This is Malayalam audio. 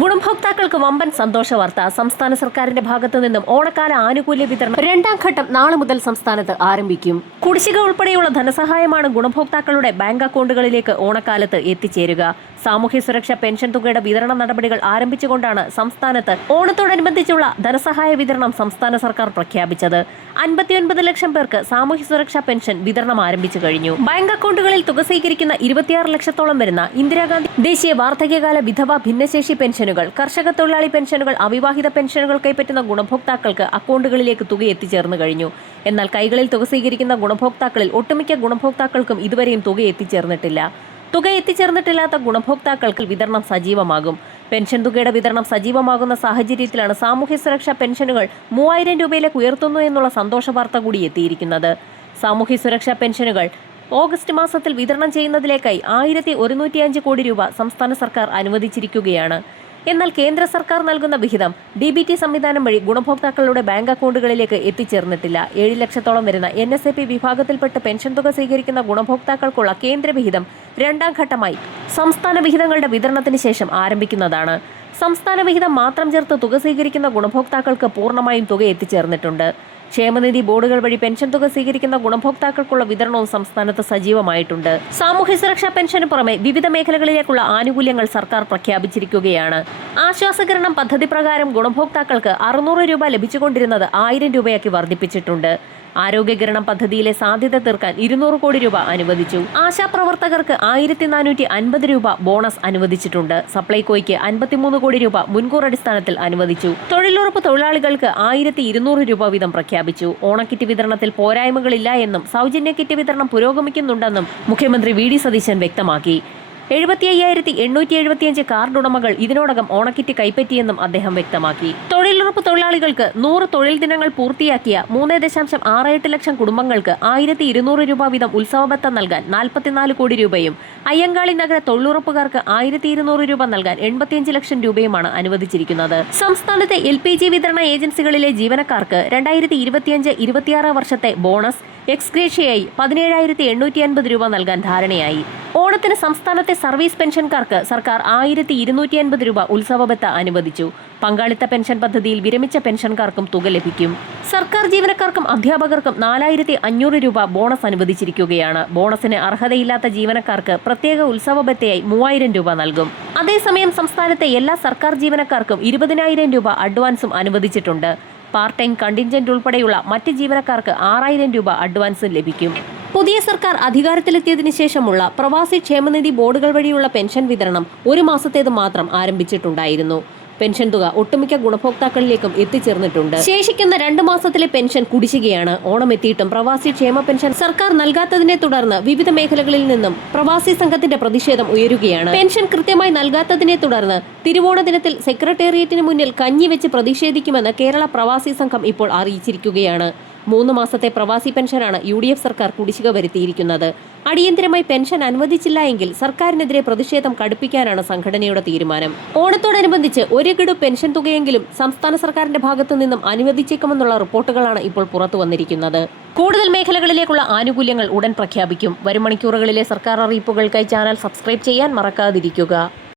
ഗുണഭോക്താക്കൾക്ക് വമ്പൻ സന്തോഷ വാർത്ത. സംസ്ഥാന സർക്കാരിന്റെ ഭാഗത്തു നിന്നും ഓണക്കാല ആനുകൂല്യ വിതരണം രണ്ടാം ഘട്ടം നാളെ മുതൽ സംസ്ഥാനത്ത് ആരംഭിക്കും. കുടിശ്ശിക ഉൾപ്പെടെയുള്ള ധനസഹായമാണ് ഗുണഭോക്താക്കളുടെ ബാങ്ക് അക്കൗണ്ടുകളിലേക്ക് ഓണക്കാലത്ത് എത്തിച്ചേരുക. സാമൂഹ്യ സുരക്ഷാ പെൻഷൻ തുകയുടെ വിതരണ നടപടികൾ ആരംഭിച്ചുകൊണ്ടാണ് സംസ്ഥാനത്ത് ഓണത്തോടനുബന്ധിച്ചുള്ള ധനസഹായ വിതരണം സംസ്ഥാന സർക്കാർ പ്രഖ്യാപിച്ചത്. 59 ലക്ഷം പേർക്ക് സാമൂഹ്യ സുരക്ഷാ പെൻഷൻ വിതരണം ആരംഭിച്ചു കഴിഞ്ഞു. ബാങ്ക് അക്കൗണ്ടുകളിൽ തുക സ്വീകരിക്കുന്ന 26 ലക്ഷത്തോളം വരുന്ന ഇന്ദിരാഗാന്ധി ദേശീയ വാർദ്ധക്യകാല വിധവ ഭിന്നശേഷി പെൻഷനുകൾ, കർഷക തൊഴിലാളി പെൻഷനുകൾ, അവിവാഹിത പെൻഷനുകൾ കൈപ്പറ്റുന്ന ഗുണഭോക്താക്കൾക്ക് അക്കൗണ്ടുകളിലേക്ക് തുക എത്തിച്ചേർന്നു കഴിഞ്ഞു. എന്നാൽ കൈകളിൽ തുക സ്വീകരിക്കുന്ന ഗുണഭോക്താക്കളിൽ ഒട്ടുമിക്ക ഗുണഭോക്താക്കൾക്കും ഇതുവരെയും തുക എത്തിച്ചേർന്നിട്ടില്ല. തുക എത്തിച്ചേർന്നിട്ടില്ലാത്ത ഗുണഭോക്താക്കൾക്ക് വിതരണം സജീവമാകും. പെൻഷൻ തുകയുടെ വിതരണം സജീവമാകുന്ന സാഹചര്യത്തിലാണ് സാമൂഹ്യ സുരക്ഷാ പെൻഷനുകൾ 3000 രൂപയിലേക്ക് ഉയർത്തുന്നു എന്നുള്ള സന്തോഷ വാർത്ത കൂടി എത്തിയിരിക്കുന്നത്. സാമൂഹ്യ സുരക്ഷാ പെൻഷനുകൾ ഓഗസ്റ്റ് മാസത്തിൽ വിതരണം ചെയ്യുന്നതിലേക്കായി 1105 കോടി രൂപ സംസ്ഥാന സർക്കാർ അനുവദിച്ചിരിക്കുകയാണ്. എന്നാൽ കേന്ദ്ര സർക്കാർ നൽകുന്ന വിഹിതം DBT സംവിധാനം വഴി ഗുണഭോക്താക്കളുടെ ബാങ്ക് അക്കൗണ്ടുകളിലേക്ക് എത്തിച്ചേർന്നിട്ടില്ല. 7 ലക്ഷത്തോളം വരുന്ന NSAP വിഭാഗത്തിൽപ്പെട്ട് പെൻഷൻ തുക സ്വീകരിക്കുന്ന ഗുണഭോക്താക്കൾക്കുള്ള കേന്ദ്ര വിഹിതം രണ്ടാം ഘട്ടമായി സംസ്ഥാന വിഹിതങ്ങളുടെ വിതരണത്തിന് ശേഷം ആരംഭിക്കുന്നതാണ്. സംസ്ഥാന വിഹിതം മാത്രം ചേർത്ത് തുക സ്വീകരിക്കുന്ന ഗുണഭോക്താക്കൾക്ക് പൂർണ്ണമായും തുക എത്തിച്ചേർന്നിട്ടുണ്ട്. ക്ഷേമനിധി ബോർഡുകൾ വഴി പെൻഷൻ തുക സ്വീകരിക്കുന്ന ഗുണഭോക്താക്കൾക്കുള്ള വിതരണവും സംസ്ഥാനത്ത് സജീവമായിട്ടുണ്ട്. സാമൂഹ്യ സുരക്ഷാ പെൻഷന് പുറമെ വിവിധ മേഖലകളിലേക്കുള്ള ആനുകൂല്യങ്ങൾ സർക്കാർ പ്രഖ്യാപിച്ചിരിക്കുകയാണ്. ആശ്വാസകിരണം പദ്ധതി പ്രകാരം ഗുണഭോക്താക്കൾക്ക് 600 രൂപ ലഭിച്ചുകൊണ്ടിരുന്നത് 1000 രൂപയാക്കി വർദ്ധിപ്പിച്ചിട്ടുണ്ട്. ആരോഗ്യകിരണം പദ്ധതിയിലെ സാധ്യത തീർക്കാൻ 200 കോടി രൂപ അനുവദിച്ചു. ആശാപ്രവർത്തകർക്ക് 1450 രൂപ ബോണസ് അനുവദിച്ചിട്ടുണ്ട്. സപ്ലൈകോയ്ക്ക് 53 കോടി രൂപ മുൻകൂർ അടിസ്ഥാനത്തിൽ അനുവദിച്ചു. തൊഴിലുറപ്പ് തൊഴിലാളികൾക്ക് 1200 രൂപ വീതം പ്രഖ്യാപിച്ചു. ഓണക്കിറ്റ് വിതരണത്തിൽ പോരായ്മകളില്ല എന്നും സൗജന്യ കിറ്റ് വിതരണം പുരോഗമിക്കുന്നുണ്ടെന്നും മുഖ്യമന്ത്രി VD സതീശൻ വ്യക്തമാക്കി. 75,875 കാർഡ് ഉടമകൾ ഇതിനോടകം ഓണക്കിറ്റ് കൈപ്പറ്റിയെന്നും അദ്ദേഹം വ്യക്തമാക്കി. തൊഴിലുറപ്പ് തൊഴിലാളികൾക്ക് 100 തൊഴിൽ ദിനങ്ങൾ പൂർത്തിയാക്കിയ 3.68 ലക്ഷം കുടുംബങ്ങൾക്ക് 1200 രൂപ വീതം ഉത്സവബത്ത നൽകാൻ 44 കോടി രൂപയും അയ്യങ്കാളി നഗര തൊഴിലുറപ്പുകാർക്ക് 1200 രൂപ നൽകാൻ 85 ലക്ഷം രൂപയുമാണ് അനുവദിച്ചിരിക്കുന്നത്. സംസ്ഥാനത്തെ LPG വിതരണ ഏജൻസികളിലെ ജീവനക്കാർക്ക് 2025-26 വർഷത്തെ ബോണസ് എക്സ്ഗ്രേഷ്യയായി 17,850 രൂപ നൽകാൻ ധാരണയായി. ഓണത്തിന് സംസ്ഥാനത്തെ സർവീസ് പെൻഷൻകാർക്ക് സർക്കാർ 1250 രൂപ ഉത്സവബത്ത അനുവദിച്ചു. പങ്കാളിത്ത പെൻഷൻ പദ്ധതിയിൽ വിരമിച്ച പെൻഷൻകാർക്കും തുക ലഭിക്കും. സർക്കാർ ജീവനക്കാർക്കും അധ്യാപകർക്കും 4500 രൂപ ബോണസ് അനുവദിച്ചിരിക്കുകയാണ്. ബോണസിന് അർഹതയില്ലാത്ത ജീവനക്കാർക്ക് പ്രത്യേക ഉത്സവബത്തയായി 3000 രൂപ നൽകും. അതേസമയം സംസ്ഥാനത്തെ എല്ലാ സർക്കാർ ജീവനക്കാർക്കും 20,000 രൂപ അഡ്വാൻസും അനുവദിച്ചിട്ടുണ്ട്. പാർട്ട് ടൈം കണ്ടിൻജന്റ് ഉൾപ്പെടെയുള്ള മറ്റ് ജീവനക്കാർക്ക് 6000 രൂപ അഡ്വാൻസും ലഭിക്കും. പുതിയ സർക്കാർ അധികാരത്തിലെത്തിയതിനു ശേഷമുള്ള പ്രവാസി ക്ഷേമനിധി ബോർഡുകൾ വഴിയുള്ള പെൻഷൻ വിതരണം 1 മാസത്തേത് മാത്രം ആരംഭിച്ചിട്ടുണ്ടായിരുന്നു. പെൻഷൻ തുക ഒട്ടുമിക്ക ഗുണഭോക്താക്കളിലേക്കും എത്തിച്ചേർന്നിട്ടുണ്ട്. ശേഷിക്കുന്ന 2 മാസത്തിലെ പെൻഷൻ കുടിശ്ശികയാണ്. ഓണം എത്തിയിട്ടും പ്രവാസി ക്ഷേമ പെൻഷൻ സർക്കാർ നൽകാത്തതിനെ തുടർന്ന് വിവിധ മേഖലകളിൽ നിന്നും പ്രവാസി സംഘത്തിന്റെ പ്രതിഷേധം ഉയരുകയാണ്. പെൻഷൻ കൃത്യമായി നൽകാത്തതിനെ തുടർന്ന് തിരുവോണ ദിനത്തിൽ സെക്രട്ടേറിയറ്റിന് മുന്നിൽ കഞ്ഞി വെച്ച് പ്രതിഷേധിക്കുമെന്ന് കേരള പ്രവാസി സംഘം ഇപ്പോൾ അറിയിച്ചിരിക്കുകയാണ്. 3 മാസത്തെ പ്രവാസി പെൻഷനാണ് UDF സർക്കാർ കുടിശ്ശിക വരുത്തിയിരിക്കുന്നത്. അടിയന്തരമായി പെൻഷൻ അനുവദിച്ചില്ല എങ്കിൽ സർക്കാരിനെതിരെ പ്രതിഷേധം കടുപ്പിക്കാനാണ് സംഘടനയുടെ തീരുമാനം. ഓണത്തോടനുബന്ധിച്ച് 1 ഗഡു പെൻഷൻ തുകയെങ്കിലും സംസ്ഥാന സർക്കാരിന്റെ ഭാഗത്തു നിന്നും അനുവദിച്ചേക്കുമെന്നുള്ള റിപ്പോർട്ടുകളാണ് ഇപ്പോൾ പുറത്തു വന്നിരിക്കുന്നത്. കൂടുതൽ മേഖലകളിലേക്കുള്ള ആനുകൂല്യങ്ങൾ ഉടൻ പ്രഖ്യാപിക്കും. വരും മണിക്കൂറുകളിലെ സർക്കാർ അറിയിപ്പുകൾക്കായി ചാനൽ സബ്സ്ക്രൈബ് ചെയ്യാൻ മറക്കാതിരിക്കുക.